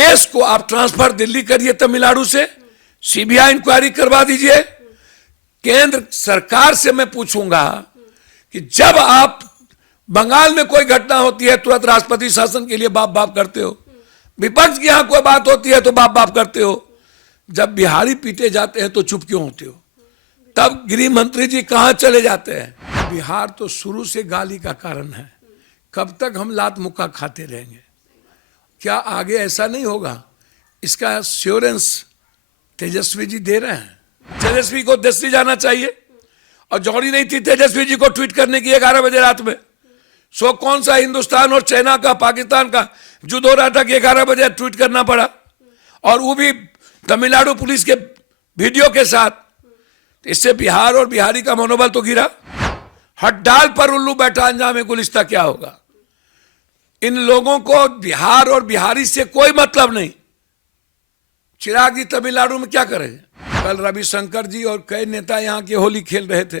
Case को आप transfer Delhi करिए, तमिलनाडु से सीबीआई इंक्वायरी करवा दीजिए। केंद्र सरकार से मैं पूछूंगा कि जब आप बंगाल में कोई घटना होती है तुरंत राष्ट्रपति शासन के लिए बाप बाप करते हो, विपक्ष की यहां कोई बात होती है तो बाप बाप करते हो, जब बिहारी पीटे जाते हैं तो चुप क्यों होते हो? तब गृह मंत्री जी कहां चले जाते हैं? बिहार तो शुरू से गाली का कारण है। कब तक हम लात मुक्का खाते रहेंगे? क्या आगे ऐसा नहीं होगा? इसका एश्योरेंस तेजस्वी जी दे रहे हैं। तेजस्वी को दिल्ली जाना चाहिए और जौड़ी नहीं थी तेजस्वी जी को ट्वीट करने की 11 बजे रात में। सो कौन सा हिंदुस्तान और चाइना का, पाकिस्तान का युद्ध हो रहा था कि 11 बजे ट्वीट करना पड़ा, और वो भी तमिलनाडु पुलिस के वीडियो के साथ। इससे बिहार और बिहारी का मनोबल तो गिरा। हड्डाल पर उल्लू बैठा अंजाम गुलिस्ता क्या होगा? इन लोगों को बिहार और बिहारी से कोई मतलब नहीं। चिराग जी तमिलनाडु में क्या करें? कल रविशंकर जी और कई नेता यहां के होली खेल रहे थे।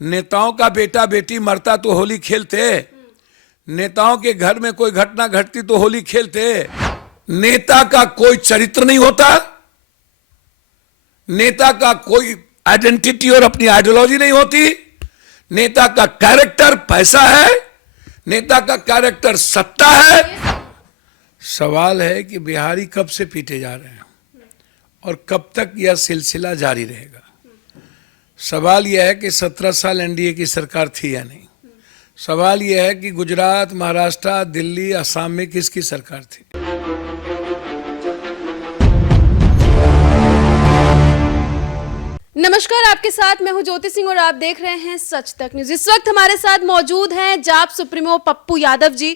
नेताओं का बेटा बेटी मरता तो होली खेलते, नेताओं के घर में कोई घटना घटती तो होली खेलते। नेता का कोई चरित्र नहीं होता, नेता का कोई आइडेंटिटी और अपनी आइडियोलॉजी नहीं होती। नेता का कैरेक्टर पैसा है, नेता का कैरेक्टर सत्ता है। सवाल है कि बिहारी कब से पीटे जा रहे हैं और कब तक यह सिलसिला जारी रहेगा? सवाल यह है कि 17 साल एनडीए की सरकार थी या नहीं। सवाल यह है कि गुजरात, महाराष्ट्र, दिल्ली, असम में किसकी सरकार थी? नमस्कार, आपके साथ मैं हूं ज्योति सिंह और आप देख रहे हैं सच तक न्यूज। इस वक्त हमारे साथ मौजूद हैं जाप सुप्रीमो पप्पू यादव जी।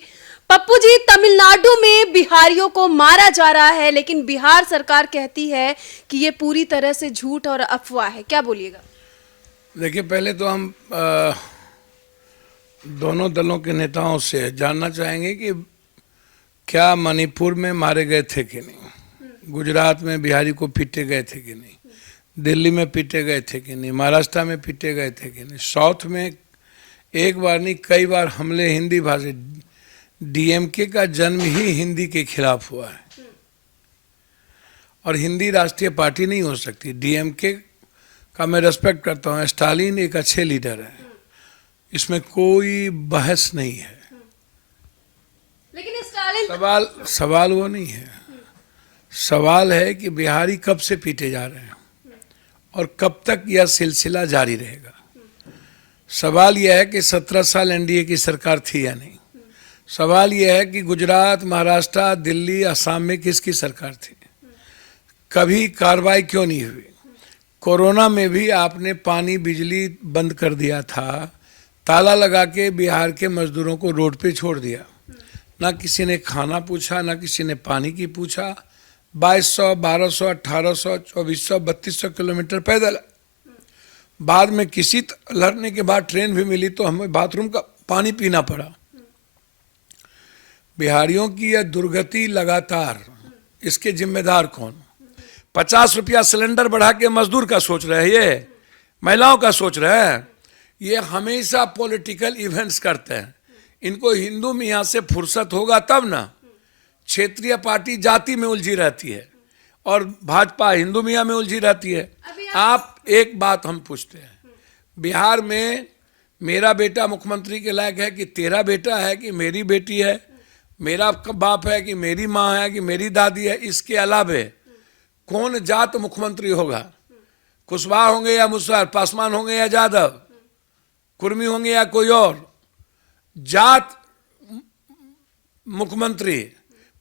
पप्पू जी, तमिलनाडु में बिहारियों को मारा जा रहा है, लेकिन बिहार सरकार कहती है कि ये पूरी तरह से झूठ और अफवाह है, क्या बोलिएगा? देखिए, पहले तो हम दोनों दलों के नेताओं से जानना चाहेंगे कि क्या मणिपुर में मारे गए थे कि नहीं, गुजरात में बिहारी को पीटे गए थे कि नहीं, दिल्ली में पीटे गए थे कि नहीं, महाराष्ट्र में पीटे गए थे कि नहीं। साउथ में एक बार नहीं कई बार हमले हिंदी भाषी, डीएमके का जन्म ही हिंदी के खिलाफ हुआ है और हिंदी राष्ट्रीय पार्टी नहीं हो सकती। डीएमके का मैं रेस्पेक्ट करता हूँ, स्टालिन एक अच्छे लीडर है, इसमें कोई बहस नहीं है। लेकिन स्टालिन सवाल वो नहीं है। सवाल है कि बिहारी कब से पीटे जा रहे हैं और कब तक यह सिलसिला जारी रहेगा? सवाल यह है कि 17 साल एनडीए की सरकार थी या नहीं। सवाल यह है कि गुजरात, महाराष्ट्र, दिल्ली, असम में किसकी सरकार थी? कभी कार्रवाई क्यों नहीं हुई? कोरोना में भी आपने पानी बिजली बंद कर दिया था, ताला लगा के बिहार के मजदूरों को रोड पे छोड़ दिया। ना किसी ने खाना पूछा, ना किसी ने पानी की पूछा। 2200, 1200, 1800, 2400, 3200 किलोमीटर पैदल। बाद में किसी लड़ने के बाद ट्रेन भी मिली तो हमें बाथरूम का पानी पीना पड़ा। बिहारियों की यह दुर्गति लगातार, इसके जिम्मेदार कौन? 50 रुपया सिलेंडर बढ़ा के मजदूर का सोच रहे हैं, ये महिलाओं का सोच रहे हैं। ये हमेशा पॉलिटिकल इवेंट्स करते हैं। इनको हिंदू मियाँ से फुर्सत होगा तब ना। क्षेत्रीय पार्टी जाति में उलझी रहती है और भाजपा हिंदू मियाँ में उलझी रहती है। आप एक बात हम पूछते हैं, बिहार में मेरा बेटा मुख्यमंत्री के लायक है कि तेरा बेटा है कि मेरी बेटी है, मेरा बाप है कि मेरी माँ है कि मेरी दादी है? इसके अलावे कौन जात मुख्यमंत्री होगा? कुशवाहा होंगे या मुसहर, पासवान होंगे या यादव, कुर्मी होंगे या कोई और जात मुख्यमंत्री?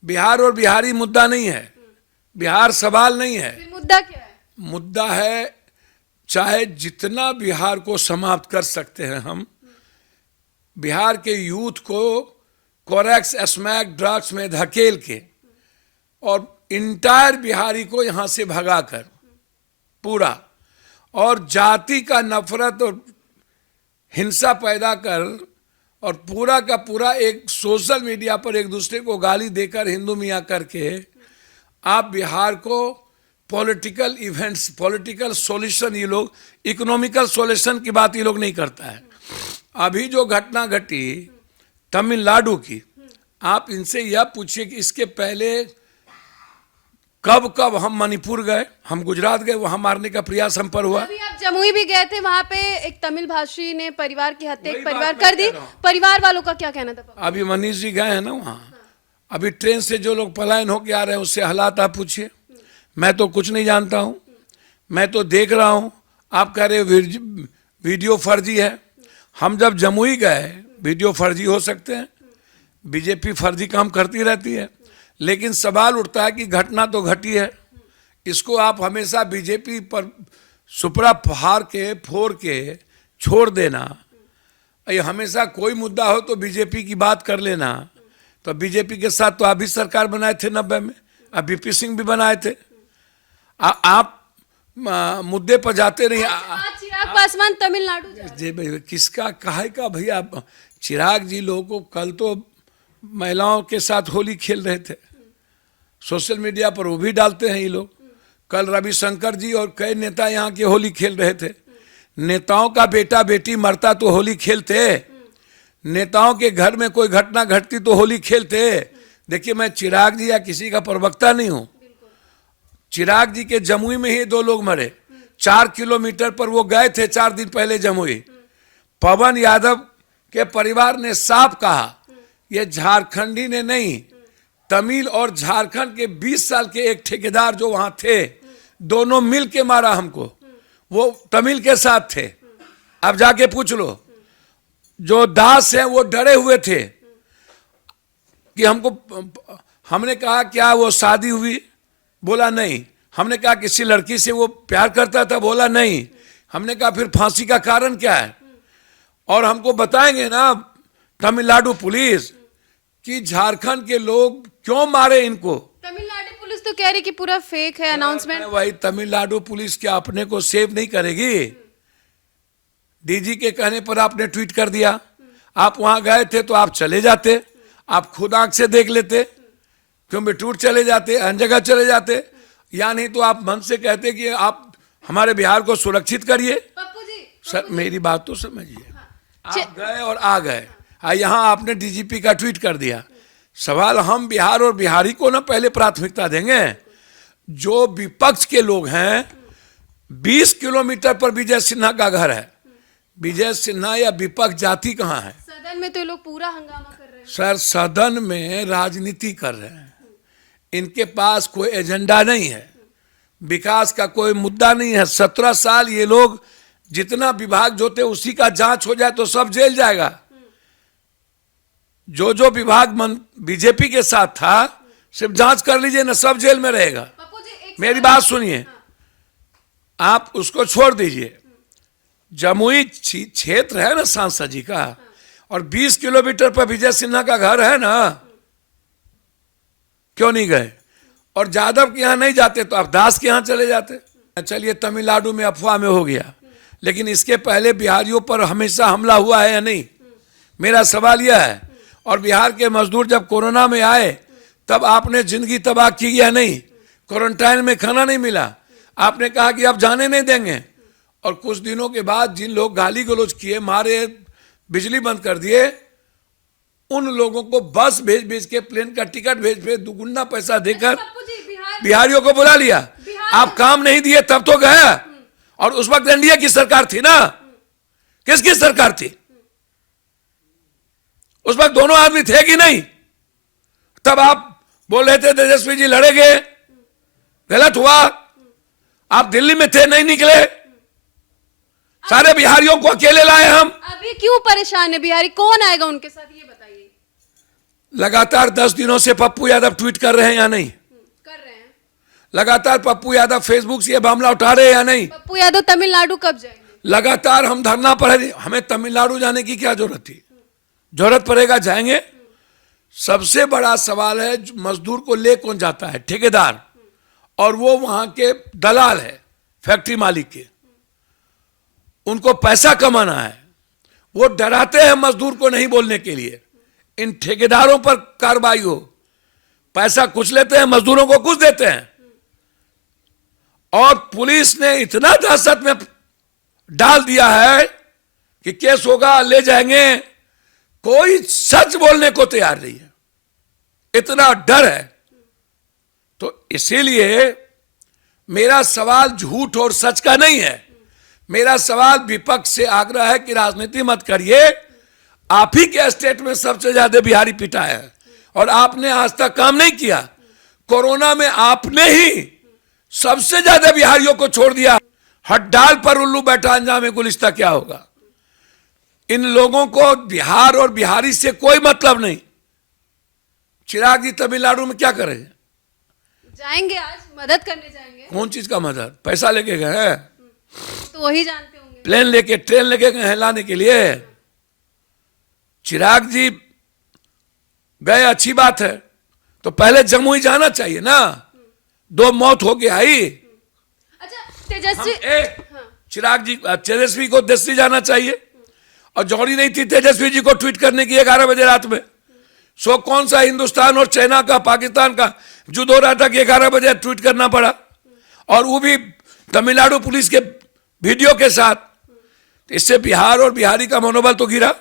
बिहार और बिहारी मुद्दा नहीं है, बिहार सवाल नहीं है। फिर मुद्दा क्या है? मुद्दा है चाहे जितना बिहार को समाप्त कर सकते हैं हम, बिहार के यूथ को कोरेक्स, स्मैक, ड्रग्स में धकेल के और इंटायर बिहारी को यहां से भगाकर पूरा, और जाति का नफरत और हिंसा पैदा कर और पूरा का पूरा एक सोशल मीडिया पर एक दूसरे को गाली देकर हिंदू मियाँ करके आप बिहार को पॉलिटिकल इवेंट्स, पॉलिटिकल सॉल्यूशन, ये लोग इकोनॉमिकल सॉल्यूशन की बात ये लोग नहीं करता है। अभी जो घटना घटी तमिलनाडु की, आप इनसे यह पूछिए कि इसके पहले कब कब हम मणिपुर गए, हम गुजरात गए, वहां मारने का प्रयास हम पर हुआ। अभी आप जमुई भी गए थे, वहां पे एक तमिल भाषी ने परिवार की हत्या, एक वही परिवार बात मैं कर दी। कह रहा हूं। परिवार वालों का क्या कहना था पप्पू? अभी मनीष जी गए हैं ना वहां, अभी ट्रेन से जो लोग पलायन होके आ रहे हैं उससे हालात आप पूछिए। मैं तो कुछ नहीं जानता हूं, मैं तो देख रहा हूं। आप कह रहे वीडियो फर्जी है। हम जब जमुई गए, वीडियो फर्जी हो सकते हैं, बीजेपी फर्जी काम करती रहती है, लेकिन सवाल उठता है कि घटना तो घटी है, इसको आप हमेशा बीजेपी पर सुपड़ा फोड़ के छोड़ देना। ये हमेशा कोई मुद्दा हो तो बीजेपी की बात कर लेना। तो बीजेपी के साथ तो आप भी सरकार बनाए थे 90 में, अब वीपी सिंह भी बनाए थे। आप मुद्दे पर जाते नहीं। आज चिराग पासवान तमिलनाडु जा रहे हैं। जी भाई, किसका काहे का भैया? चिराग जी लोगों को कल तो महिलाओं के साथ होली खेल रहे थे, सोशल मीडिया पर वो भी डालते हैं ये लोग। कल रविशंकर जी और कई नेता यहाँ के होली खेल रहे थे। नेताओं का बेटा बेटी मरता तो होली खेलते, नेताओं के घर में कोई घटना घटती तो होली खेलते। देखिए, मैं चिराग जी या किसी का प्रवक्ता नहीं हूं। चिराग जी के जमुई में ही 2 लोग मरे। 4 किलोमीटर पर वो गए थे 4 दिन पहले जमुई। पवन यादव के परिवार ने साफ कहा, ये झारखंडी ने नहीं, तमिल और झारखंड के 20 साल के एक ठेकेदार जो वहां थे, दोनों मिल के मारा हमको। वो तमिल के साथ थे। अब जाके पूछ लो, जो दास हैं वो डरे हुए थे कि हमने कहा क्या वो शादी हुई? बोला नहीं। हमने कहा किसी लड़की से वो प्यार करता था? बोला नहीं। हमने कहा फिर फांसी का कारण क्या है? और हमको बताएंगे ना तमिलनाडु पुलिस कि झारखंड के लोग क्यों मारे इनको। तमिलनाडु पुलिस तो कह रही कि पूरा फेक है अनाउंसमेंट। वही तमिलनाडु पुलिस क्या अपने को सेव नहीं करेगी? डीजी के कहने पर आपने ट्वीट कर दिया। आप वहां गए थे तो आप चले जाते, आप खुद आंख से देख लेते, क्यों बिटूर चले जाते, अन्य जगह चले जाते, या नहीं तो आप मन से कहते कि आप हमारे बिहार को सुरक्षित करिए। पप्पू जी, सर मेरी बात तो समझिए। आप गए और आ गए, यहाँ आपने डीजीपी का ट्वीट कर दिया। सवाल हम बिहार और बिहारी को ना पहले प्राथमिकता देंगे। जो विपक्ष के लोग हैं, 20 किलोमीटर पर विजय सिन्हा का घर है। विजय सिन्हा या विपक्ष जाति कहाँ है? सदन में तो ये लोग पूरा हंगामा कर रहे हैं। सर सदन में राजनीति कर रहे हैं, इनके पास कोई एजेंडा नहीं है, विकास का कोई मुद्दा नहीं है। 17 साल ये लोग जितना विभाग जो थे उसी का जांच हो जाए तो सब जेल जाएगा। जो विभाग बीजेपी के साथ था सिर्फ जांच कर लीजिए ना, सब जेल में रहेगा। पप्पू जी, मेरी बात सुनिए, आप उसको छोड़ दीजिए। जमुई क्षेत्र है ना सांसद जी का, और 20 किलोमीटर पर विजय सिन्हा का घर है ना, क्यों नहीं गए? और यादव के यहां नहीं जाते तो आप दास के यहां चले जाते। चलिए तमिलनाडु में अफवाह में हो गया, लेकिन इसके पहले बिहारियों पर हमेशा हमला हुआ है या नहीं? मेरा सवाल यह है। और बिहार के मजदूर जब कोरोना में आए तब आपने जिंदगी तबाह की या नहीं? क्वारंटाइन में खाना नहीं मिला, आपने कहा कि आप जाने नहीं देंगे। और कुछ दिनों के बाद जिन लोग गाली गलौज किए, मारे, बिजली बंद कर दिए, उन लोगों को बस भेज के, प्लेन का टिकट भेज दुगुना पैसा देकर बिहारियों को बुला लिया। आप काम नहीं दिए तब तो गए। और उस वक्त एनडीए की सरकार थी ना, किसकी सरकार थी? उस वक्त दोनों आदमी थे कि नहीं? तब आप बोल रहे थे तेजस्वी जी लड़ेंगे, गलत हुआ। आप दिल्ली में थे, नहीं निकले, सारे बिहारियों को अकेले लाए हम। अभी क्यों परेशान है बिहारी? कौन आएगा उनके साथ, ये बताइए। लगातार 10 दिनों से पप्पू यादव ट्वीट कर रहे हैं या नहीं? कर रहे हैं। लगातार पप्पू यादव फेसबुक से मामला उठा रहे हैं या नहीं? पप्पू यादव तमिलनाडु कब जाएंगे? लगातार हम धरना पर है। हमें तमिलनाडु जाने की क्या जरूरत थी? जरूरत पड़ेगा जाएंगे। सबसे बड़ा सवाल है मजदूर को ले कौन जाता है? ठेकेदार, और वो वहां के दलाल है, फैक्ट्री मालिक के। उनको पैसा कमाना है, वो डराते हैं मजदूर को नहीं बोलने के लिए। इन ठेकेदारों पर कार्रवाई हो, पैसा कुछ लेते हैं, मजदूरों को कुछ देते हैं। और पुलिस ने इतना दहशत में डाल दिया है कि केस होगा, ले जाएंगे, कोई सच बोलने को तैयार नहीं है, इतना डर है। तो इसीलिए मेरा सवाल झूठ और सच का नहीं है। मेरा सवाल विपक्ष से आग्रह है कि राजनीति मत करिए। आप ही के स्टेट में सबसे ज्यादा बिहारी पिटा है और आपने आज तक काम नहीं किया। कोरोना में आपने ही सबसे ज्यादा बिहारियों को छोड़ दिया। हड्डाल पर उल्लू बैठा अंजाम गुलिस्ता क्या होगा। इन लोगों को बिहार और बिहारी से कोई मतलब नहीं। चिराग जी तमिलनाडु में क्या करेंगे? जाएंगे, आज मदद करने जाएंगे। कौन चीज का मदद? पैसा लेके गए हैं? तो वही जानते होंगे। प्लेन लेके, ट्रेन लेके गए हैं लाने के लिए? चिराग जी गए, अच्छी बात है, तो पहले जम्मू ही जाना चाहिए ना। 2 मौत हो गई आई। अच्छा तेजस्वी, चिराग जी, तेजस्वी को दिल्ली जाना चाहिए और जौहरी नहीं थी तेजस्वी जी को ट्वीट करने की 11 बजे रात में। सो कौन सा हिंदुस्तान और चाइना का, पाकिस्तान का युद्ध हो रहा था कि 11 बजे ट्वीट करना पड़ा, और वो भी तमिलनाडु पुलिस के वीडियो के साथ। इससे बिहार और बिहारी का मनोबल तो गिरा।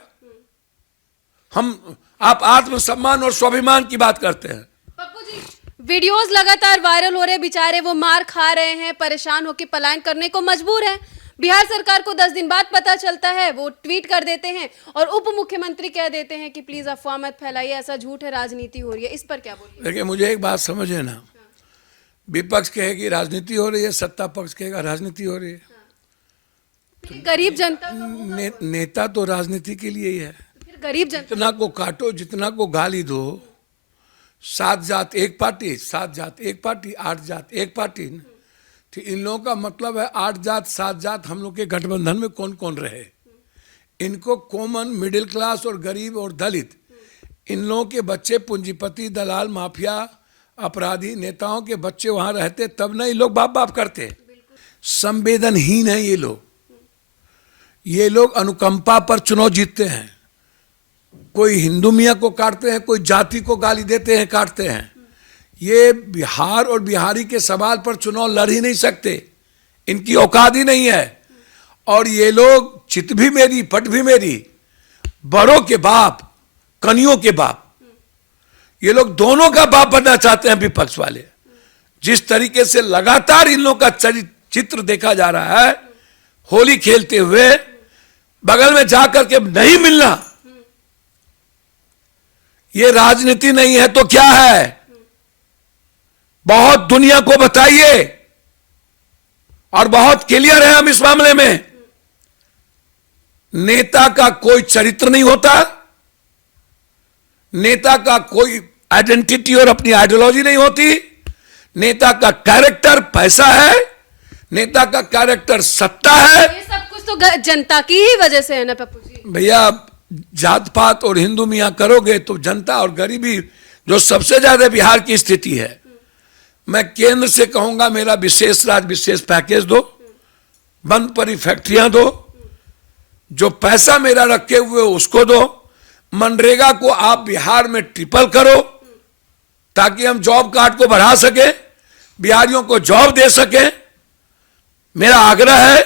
आप आत्मसम्मान और स्वाभिमान की बात करते हैं। पप्पू जी, वीडियोस लगातार वायरल हो रहे, बेचारे वो मार खा रहे हैं, परेशान होकर पलायन करने को मजबूर है। बिहार सरकार को 10 दिन बाद पता चलता है, वो ट्वीट कर देते हैं और उप मुख्यमंत्री कह देते हैं कि प्लीज अफवाह मत फैलाइए, ऐसा झूठ है, राजनीति हो रही है। इस पर क्या बोलिए? देखिए, मुझे एक बात समझे ना, विपक्ष कहेगी राजनीति हो रही है, सत्ता पक्ष कहेगा राजनीति हो रही है। फिर गरीब जनता नेता तो राजनीति के लिए ही है। फिर गरीब जनता जितना को काटो, जितना को गाली दो, 7 जात एक पार्टी, 7 जात एक पार्टी, 8 जात एक पार्टी। तो इन लोगों का मतलब है 8 जात 7 जात हम लोग के गठबंधन में कौन कौन रहे। इनको कॉमन मिडिल क्लास और गरीब और दलित, इन लोगों के बच्चे पूंजीपति, दलाल, माफिया, अपराधी नेताओं के बच्चे वहां रहते, तब नहीं लोग बाप बाप करते। संवेदनहीन है ये लोग। ये लोग अनुकंपा पर चुनाव जीतते हैं। कोई हिंदू मियाँ को काटते हैं, कोई जाति को गाली देते हैं, काटते हैं। ये बिहार और बिहारी के सवाल पर चुनाव लड़ ही नहीं सकते, इनकी औकात ही नहीं है। और ये लोग चित भी मेरी पट भी मेरी, बड़ों के बाप, कनियों के बाप, ये लोग दोनों का बाप बनना चाहते हैं विपक्ष वाले। जिस तरीके से लगातार इन लोगों का चित्र देखा जा रहा है, होली खेलते हुए बगल में जाकर के नहीं मिलना, ये राजनीति नहीं है तो क्या है? बहुत दुनिया को बताइए, और बहुत क्लियर है हम इस मामले में। नेता का कोई चरित्र नहीं होता, नेता का कोई आइडेंटिटी और अपनी आइडियोलॉजी नहीं होती। नेता का कैरेक्टर पैसा है, नेता का कैरेक्टर सत्ता है। ये सब कुछ तो जनता की ही वजह से है ना पप्पू जी। भैया, जात पात और हिंदू मियाँ करोगे तो जनता और गरीबी, जो सबसे ज्यादा बिहार की स्थिति है। मैं केंद्र से कहूंगा मेरा विशेष राज्य विशेष पैकेज दो, बंद पड़ी फैक्ट्रियां दो, जो पैसा मेरा रखे हुए उसको दो, मनरेगा को आप बिहार में ट्रिपल करो ताकि हम जॉब कार्ड को बढ़ा सके, बिहारियों को जॉब दे सके, मेरा आग्रह है।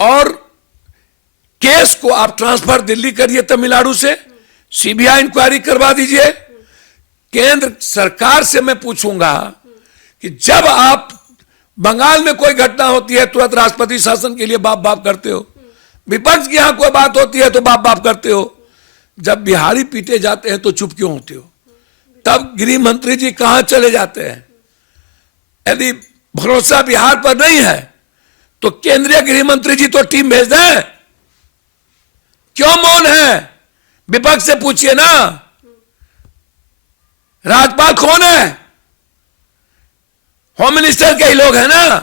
और केस को आप ट्रांसफर दिल्ली करिए तमिलनाडु से, सीबीआई इंक्वायरी करवा दीजिए। केंद्र सरकार से मैं पूछूंगा कि जब आप बंगाल में कोई घटना होती है तुरंत राष्ट्रपति शासन के लिए बाप बाप करते हो, विपक्ष की यहां कोई बात होती है तो बाप बाप करते हो, जब बिहारी पीटे जाते हैं तो चुप क्यों होते हो? तब गृह मंत्री जी कहां चले जाते हैं? यदि भरोसा बिहार पर नहीं है तो केंद्रीय गृह मंत्री जी तो टीम भेज दें। क्यों मौन है? विपक्ष से पूछिए ना। राज्यपाल कौन है? होम मिनिस्टर के ही लोग हैं ना,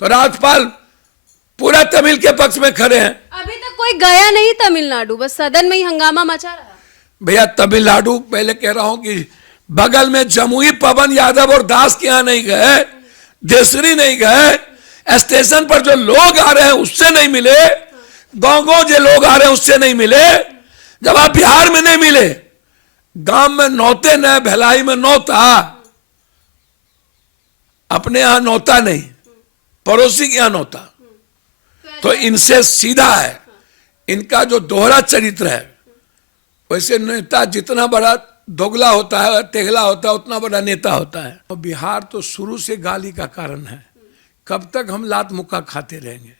तो राज्यपाल पूरा तमिल के पक्ष में खड़े हैं। अभी तक कोई गया नहीं तमिलनाडु, बस सदन में ही हंगामा मचा रहा। भैया, तमिलनाडु पहले कह रहा हूं कि बगल में जमुई पवन यादव और दास के यहां नहीं गए, देसरी नहीं गए, स्टेशन पर जो लोग आ रहे हैं उससे नहीं मिले, गांव गांव जो लोग आ रहे हैं उससे नहीं मिले। जब आप बिहार में नहीं मिले, गांव में नौते न, भिलाई में नौता, अपने यहां नौता नहीं, पड़ोसी के यहां नौता। तो इनसे सीधा है, इनका जो दोहरा चरित्र है, वैसे नेता जितना बड़ा दोगला होता है, तेगला होता है, उतना बड़ा नेता होता है। और बिहार तो शुरू से गाली का कारण है। कब तक हम लात मुक्का खाते रहेंगे?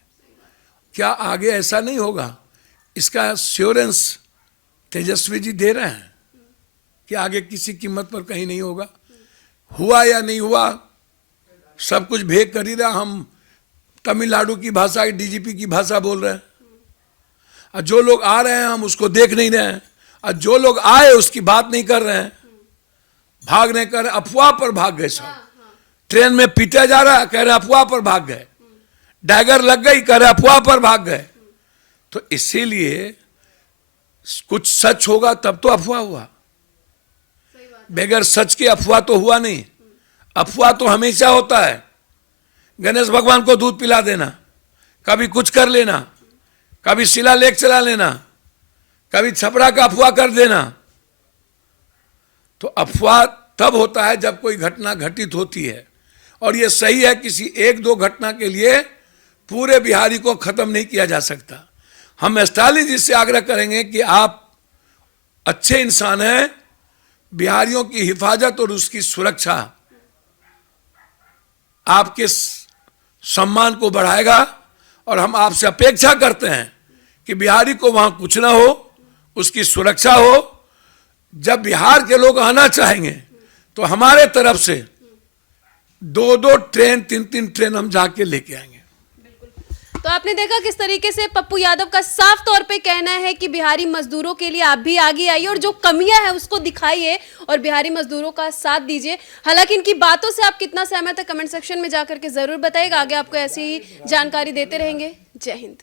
क्या आगे ऐसा नहीं होगा? इसका एश्योरेंस तेजस्वी जी दे रहे हैं कि आगे किसी कीमत पर कहीं नहीं होगा। हुआ या नहीं हुआ, सब कुछ भेद कर ही रहा। हम तमिलनाडु की भाषा, डीजीपी की भाषा बोल रहे हैं, और जो लोग आ रहे हैं हम उसको देख नहीं रहे हैं, और जो लोग आए उसकी बात नहीं कर रहे हैं, भाग नहीं कर रहे, अफवाह पर भाग गए सब। ट्रेन में पीटा जा रहा है, कह रहे अफवाह पर भाग गए। डैगर लग गई, कह रहे अफवाह पर भाग गए। तो इसीलिए कुछ सच होगा तब तो अफवाह हुआ, बगैर सच के अफवाह तो हुआ नहीं। अफवाह तो हमेशा होता है। गणेश भगवान को दूध पिला देना, कभी कुछ कर लेना, कभी शिलालेख चला लेना, कभी छपरा का अफवाह कर देना। तो अफवाह तब होता है जब कोई घटना घटित होती है, और ये सही है, किसी एक दो घटना के लिए पूरे बिहारी को खत्म नहीं किया जा सकता। हम स्टालिन जी से आग्रह करेंगे कि आप अच्छे इंसान हैं, बिहारियों की हिफाजत और उसकी सुरक्षा आपके सम्मान को बढ़ाएगा, और हम आपसे अपेक्षा करते हैं कि बिहारी को वहां कुछ ना हो, उसकी सुरक्षा हो। जब बिहार के लोग आना चाहेंगे तो हमारे तरफ से 2-2 ट्रेन, 3-3 ट्रेन हम जाके लेके आएंगे। तो आपने देखा किस तरीके से पप्पू यादव का साफ तौर पे कहना है कि बिहारी मजदूरों के लिए आप भी आगे आइए और जो कमियां हैं उसको दिखाइए और बिहारी मजदूरों का साथ दीजिए। हालांकि इनकी बातों से आप कितना सहमत है कमेंट सेक्शन में जाकर के जरूर बताइएगा। आगे आपको ऐसी ही जानकारी देते रहेंगे। जय हिंद।